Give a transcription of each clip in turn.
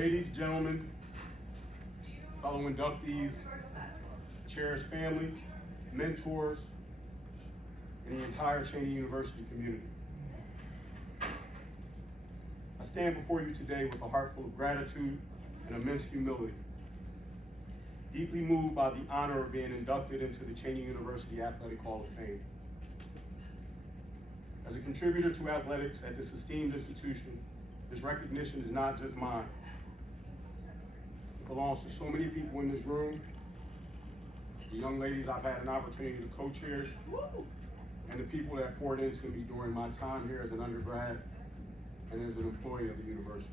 Ladies, gentlemen, fellow inductees, cherished family, mentors, and the entire Cheyney University community. I stand before you today with a heart full of gratitude and immense humility, deeply moved by the honor of being inducted into the Cheyney University Athletic Hall of Fame. As a contributor to athletics at this esteemed institution, this recognition is not just mine. It belongs to so many people in this room, the young ladies I've had an opportunity to coach here, and the people that poured into me during my time here as an undergrad and as an employee of the university.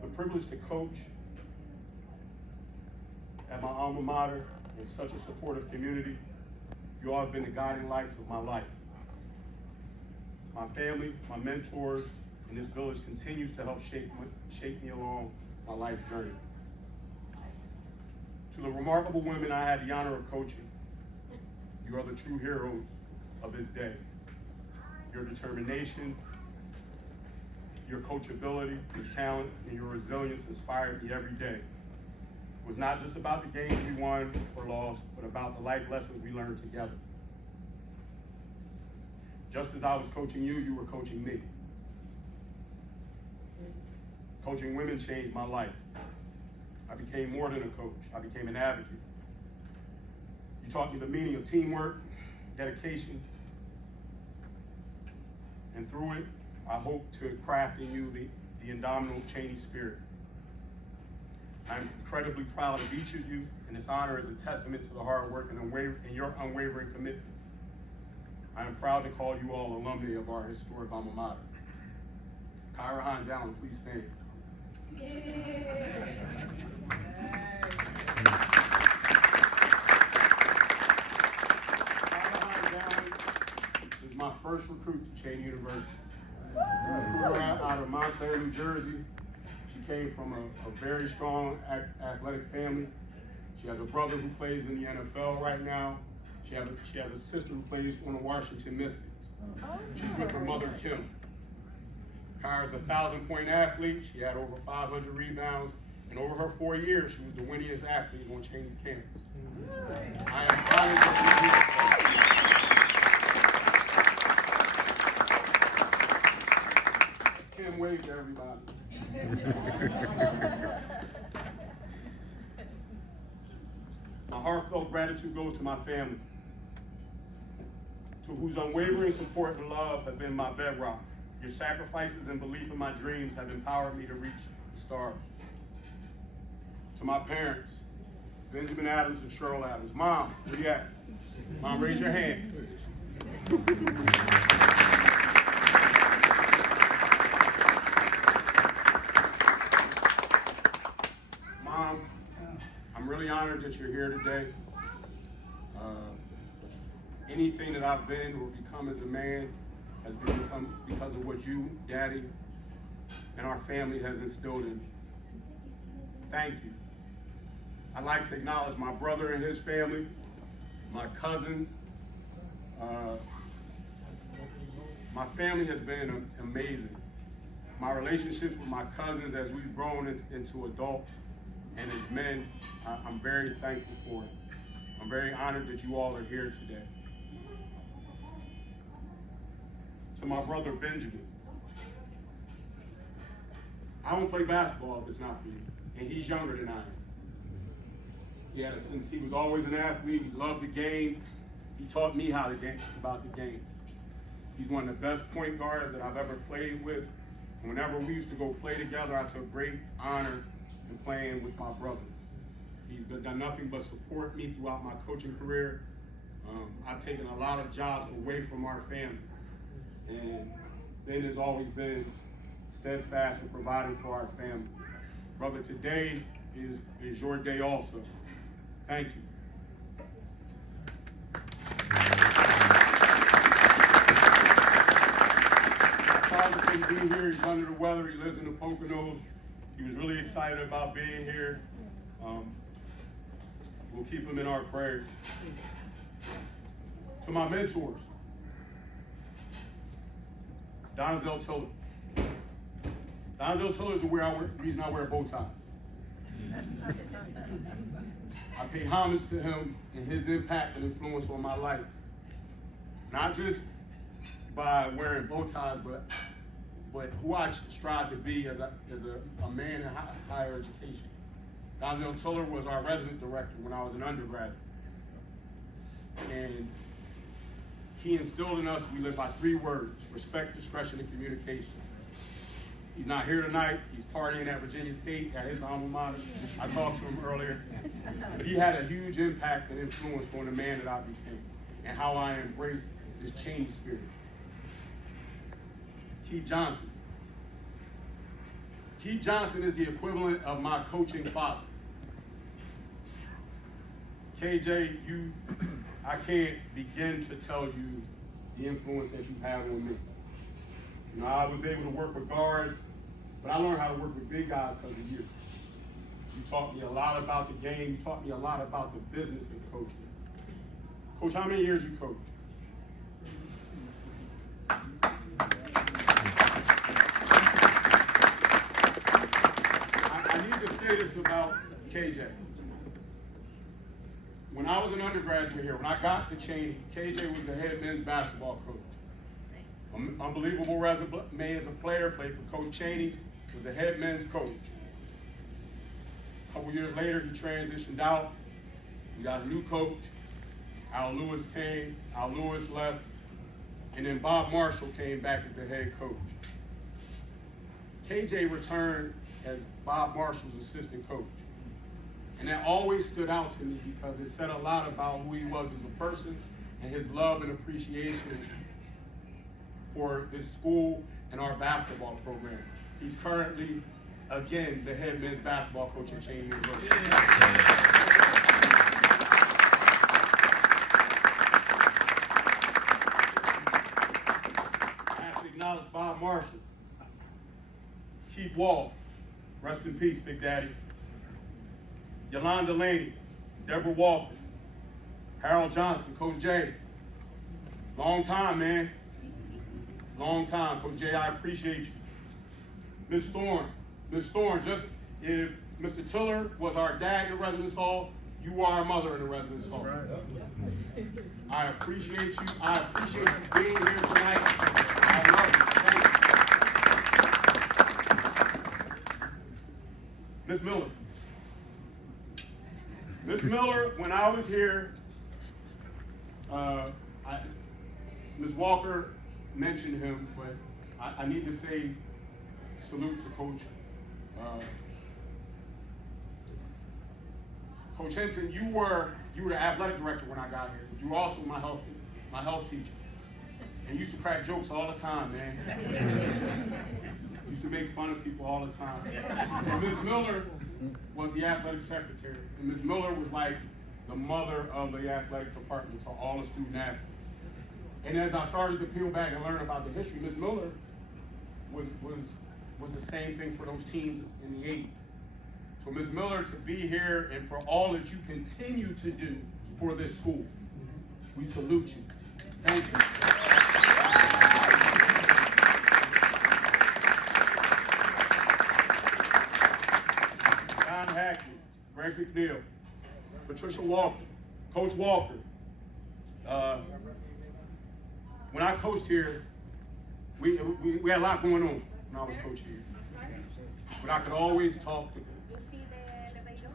The privilege to coach at my alma mater in such a supportive community, you all have been the guiding lights of my life. My family, my mentors, and this village continues to help shape me along my life's journey. To the remarkable women I had the honor of coaching, you are the true heroes of this day. Your determination, your coachability, your talent, and your resilience inspired me every day. It was not just about the games we won or lost, but about the life lessons we learned together. Just as I was coaching you, you were coaching me. Coaching women changed my life. I became more than a coach. I became an advocate. You taught me the meaning of teamwork, dedication, and through it, I hope to craft in you the indomitable Cheyney spirit. I'm incredibly proud of each of you, and this honor is a testament to the hard work and your unwavering commitment. I am proud to call you all alumni of our historic alma mater. Kyra Hines Allen, please stand. Is my first recruit to Cheyney University. Recruiter out of Montclair, New Jersey. She came from a very strong athletic family. She has a brother who plays in the NFL right now. She has a sister who plays on the Washington Mystics. She's with her mother, Kim. Kyra's a 1,000-point athlete. She had over 500 rebounds. And over her 4 years, she was the winningest athlete on Cheyney's campus. I am honored to be here. Kim, wave to everybody. My heartfelt gratitude goes to my family, to whose unwavering support and love have been my bedrock. Your sacrifices and belief in my dreams have empowered me to reach the stars. To my parents, Benjamin Adams and Cheryl Adams. Mom, where you at? Mom, raise your hand. Mom, I'm really honored that you're here today. Anything that I've been or become as a man has become because of what you, Daddy, and our family has instilled in me. Thank you. I'd like to acknowledge my brother and his family, my cousins. My family has been amazing. My relationships with my cousins as we've grown into adults and as men, I'm very thankful for it. I'm very honored that you all are here today. To my brother, Benjamin. I don't play basketball if it's not for you, and he's younger than I am. Since he was always an athlete, he loved the game. He taught me how to game about the game. He's one of the best point guards that I've ever played with. And whenever we used to go play together, I took great honor in playing with my brother. He's done nothing but support me throughout my coaching career. I've taken a lot of jobs away from our family. And Ben has always been steadfast in providing for our family. Brother, today is your day also. Thank you. Father couldn't be here. He's under the weather. He lives in the Poconos. He was really excited about being here. We'll keep him in our prayers. To my mentors, Donzel Tiller. Donzel Tiller is the reason I wear bow ties. I pay homage to him and his impact and influence on my life. Not just by wearing bow ties, but who I strive to be as a man in higher education. Donzel Tiller was our resident director when I was an undergraduate. And he instilled in us, we live by 3 words: respect, discretion, and communication. He's not here tonight. He's partying at Virginia State at his alma mater. I talked to him earlier. But he had a huge impact and influence on the man that I became and how I embrace this Cheyney spirit. Keith Johnson. Keith Johnson is the equivalent of my coaching father. KJ, I can't begin to tell you the influence that you have on me. You know, I was able to work with guards, but I learned how to work with big guys because of you. You taught me a lot about the game. You taught me a lot about the business of coaching. Coach, how many years you coach? I need to say this about KJ. When I was an undergraduate here, when I got to Cheyney, KJ was the head men's basketball coach. Unbelievable resume as a player, played for Coach Cheyney, was the head men's coach. A couple years later, he transitioned out. We got a new coach. Al Lewis came, Al Lewis left, and then Bob Marshall came back as the head coach. KJ returned as Bob Marshall's assistant coach. And that always stood out to me because it said a lot about who he was as a person and his love and appreciation for this school and our basketball program. He's currently, again, the head men's basketball coach at Cheyney University. I have to acknowledge Bob Marshall, Keith Wall, rest in peace, Big Daddy. Yolanda Laney, Deborah Walker, Harold Johnson, Coach J. Long time, man. Long time. Coach J, I appreciate you. Miss Thorne, just if Mr. Tiller was our dad in the residence hall, you are our mother in the residence hall. Right. I appreciate you. I appreciate you being here tonight. I love you. Thank you. Miss Miller. Miss Miller, when I was here, Ms. Walker mentioned him, but I need to say salute to Coach. Coach Henson, you were the athletic director when I got here, but you were also my health teacher. And you used to crack jokes all the time, man. Used to make fun of people all the time. And Ms. Miller was the athletic secretary. And Ms. Miller was like the mother of the athletic department to all the student athletes. And as I started to peel back and learn about the history, Ms. Miller was the same thing for those teams in the 80s. So Ms. Miller, to be here and for all that you continue to do for this school, we salute you. Thank you. John Hackney, Greg McNeil, Patricia Walker, Coach Walker. When I coached here, we had a lot going on when I was coaching here. But I could always talk to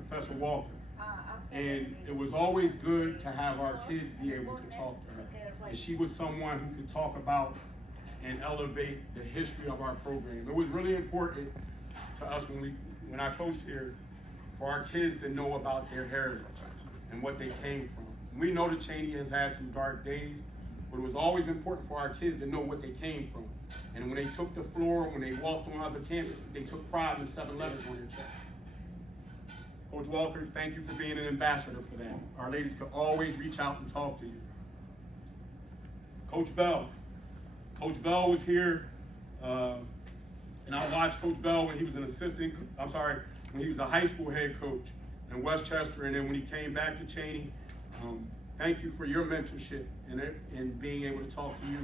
Professor Walker. And it was always good to have our kids be able to talk to her. And she was someone who could talk about and elevate the history of our program. It was really important to us when I coached here for our kids to know about their heritage and what they came from. We know that Cheyney has had some dark days, but it was always important for our kids to know what they came from. And when they took the floor, when they walked on other campuses, they took pride in 7 letters on their chest. Coach Walker, thank you for being an ambassador for that. Our ladies could always reach out and talk to you. Coach Bell. Coach Bell was here, and I watched Coach Bell when he was when he was a high school head coach in Westchester, and then when he came back to Cheyney. Thank you for your mentorship and being able to talk to you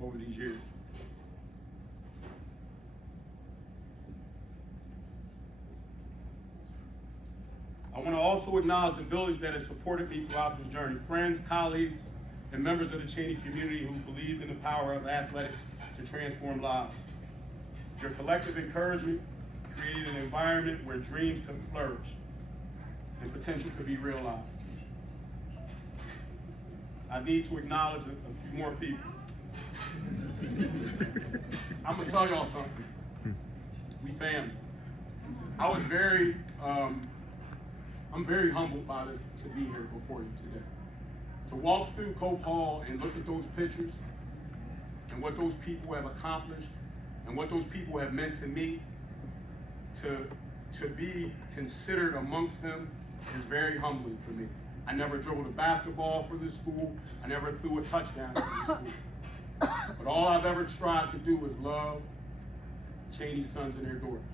over these years. I want to also acknowledge the village that has supported me throughout this journey. Friends, colleagues, and members of the Cheyney community who believed in the power of athletics to transform lives. Your collective encouragement created an environment where dreams could flourish and potential could be realized. I need to acknowledge a few more people. I'm gonna tell y'all something. We family. I'm very humbled by this to be here before you today. To walk through Cope Hall and look at those pictures and what those people have accomplished and what those people have meant to me, to be considered amongst them is very humbling for me. I never dribbled a basketball for this school. I never threw a touchdown for this school. But all I've ever tried to do is love Cheyney's sons and their daughters.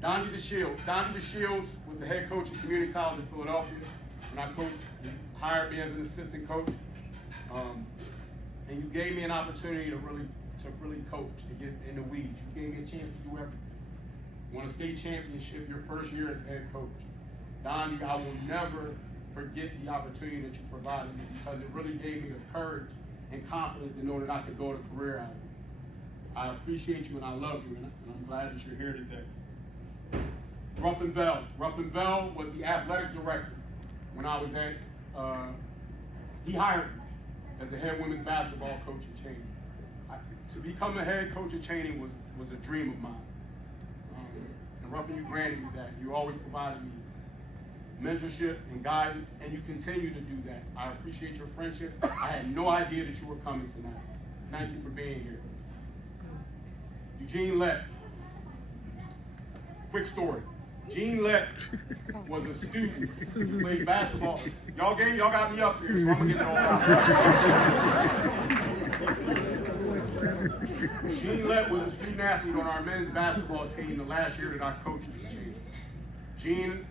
Donnie DeShields was the head coach at Community College in Philadelphia. When I coached, he hired me as an assistant coach. And you gave me an opportunity to really coach, to get in the weeds. You gave me a chance to do everything. You won a state championship your first year as head coach. Donnie, I will never forget the opportunity that you provided me, because it really gave me the courage and confidence to know that I could go to career out of it. I appreciate you and I love you, and I'm glad that you're here today. Ruffin Bell was the athletic director when I was at, he hired me as the head women's basketball coach at Cheyney. To become the head coach at Cheyney was a dream of mine. And Ruffin, you granted me that. You always provided me mentorship and guidance, and you continue to do that. I appreciate your friendship. I had no idea that you were coming tonight. Thank you for being here. Eugene Lett. Quick story. Gene Lett was a student who played basketball. Y'all got me up here, so I'm gonna get it all out. Gene Lett was a student athlete on our men's basketball team the last year that I coached at Cheyney.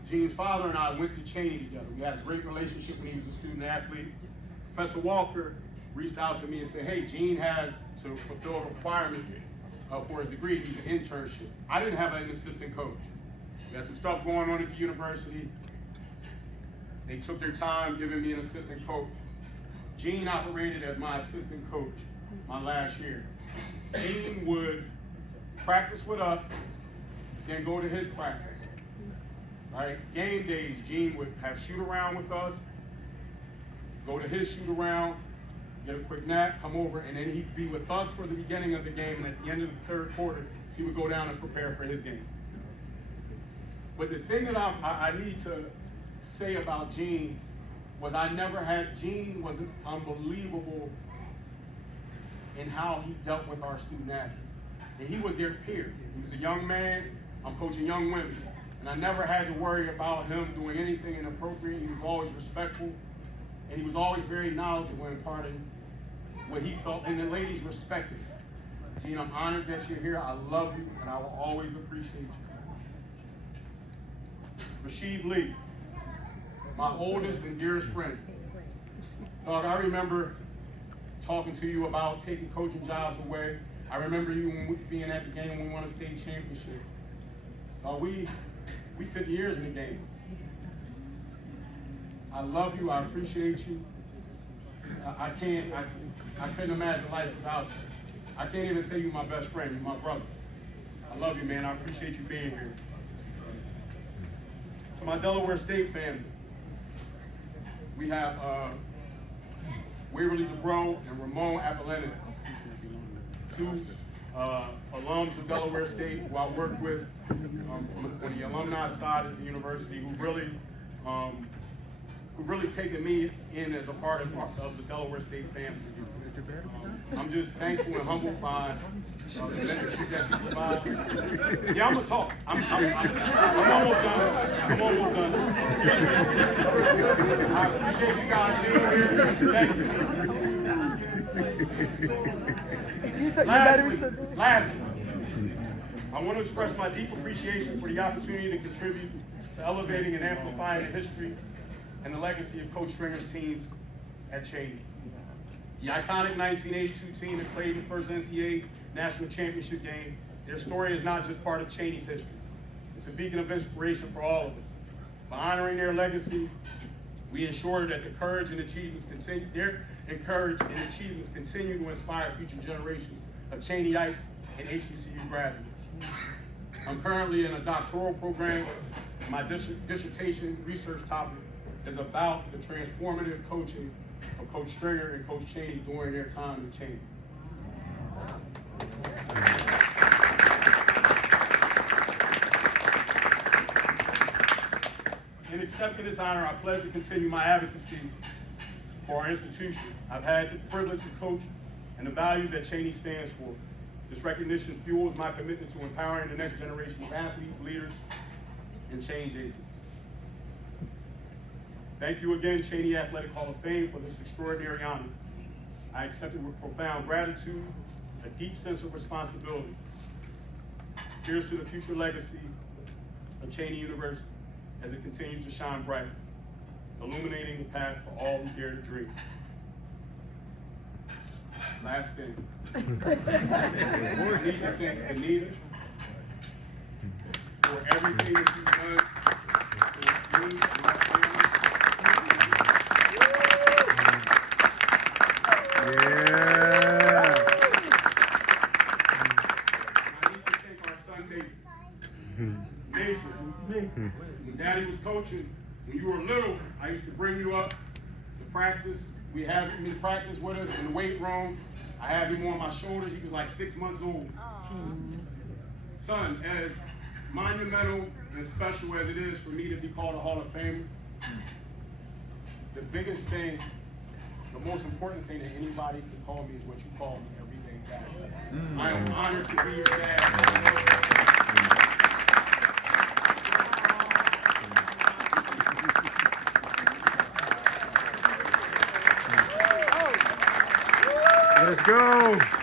Gene's father and I went to Cheyney together. We had a great relationship when he was a student athlete. Professor Walker reached out to me and said, hey, Gene has to fulfill requirements for his degree. He's an internship. I didn't have an assistant coach. We had some stuff going on at the university. They took their time giving me an assistant coach. Gene operated as my assistant coach my last year. Gene would practice with us, then go to his practice. Right? Game days, Gene would have shoot around with us, go to his shoot around, get a quick nap, come over, and then he'd be with us for the beginning of the game, and at the end of the third quarter, he would go down and prepare for his game. But the thing that I need to say about Gene was Gene was unbelievable in how he dealt with our student athletes. And he was their peer. He was a young man, I'm coaching young women. And I never had to worry about him doing anything inappropriate. He was always respectful, and he was always very knowledgeable and imparting what he felt, and the ladies respected him. Gene, I'm honored that you're here. I love you, and I will always appreciate you. Rasheed Lee, my oldest and dearest friend. Dog, I remember talking to you about taking coaching jobs away. I remember you being at the game when we won a state championship. We 50 years in the game. I love you, I appreciate you. I couldn't imagine life without you. I can't even say you're my best friend, you're my brother. I love you, man, I appreciate you being here. To my Delaware State family, we have Waverly DeBro and Ramon Apollinaire, two alums of Delaware State who I work with on the alumni side of the university, who really taken me in as a part of the Delaware State family. I'm just thankful and humbled by the mentorship that you provide. Yeah, I'm gonna talk. I'm almost done. I appreciate you guys being here. Thank you. Lastly, I want to express my deep appreciation for the opportunity to contribute to elevating and amplifying the history and the legacy of Coach Stringer's teams at Cheyney. The iconic 1982 team that played in the first NCAA National Championship game, their story is not just part of Cheyney's history. It's a beacon of inspiration for all of us. By honoring their legacy, we ensure that their courage and achievements continue to inspire future generations of Cheyneyites and HBCU graduates. I'm currently in a doctoral program. My dissertation research topic is about the transformative coaching of Coach Stringer and Coach Cheyney during their time at Cheyney. In accepting this honor, I pledge to continue my advocacy for our institution. I've had the privilege to coach and the values that Cheyney stands for. This recognition fuels my commitment to empowering the next generation of athletes, leaders, and change agents. Thank you again, Cheyney Athletic Hall of Fame, for this extraordinary honor. I accept it with profound gratitude, a deep sense of responsibility. Here's to the future legacy of Cheyney University as it continues to shine bright, illuminating the path for all who dare to dream. Last thing. I need to thank Anita for everything that she's done for me and my family. Yeah. I need to thank our son Mason. Mason, when Daddy was coaching, when you were little, I used to bring you up to practice. We had him in practice with us in the weight room. I had him on my shoulders. He was like 6 months old. Son, as monumental and special as it is for me to be called a Hall of Famer, the biggest thing, the most important thing that anybody can call me is what you call me every day, Dad. I am honored to be your dad. Let's go.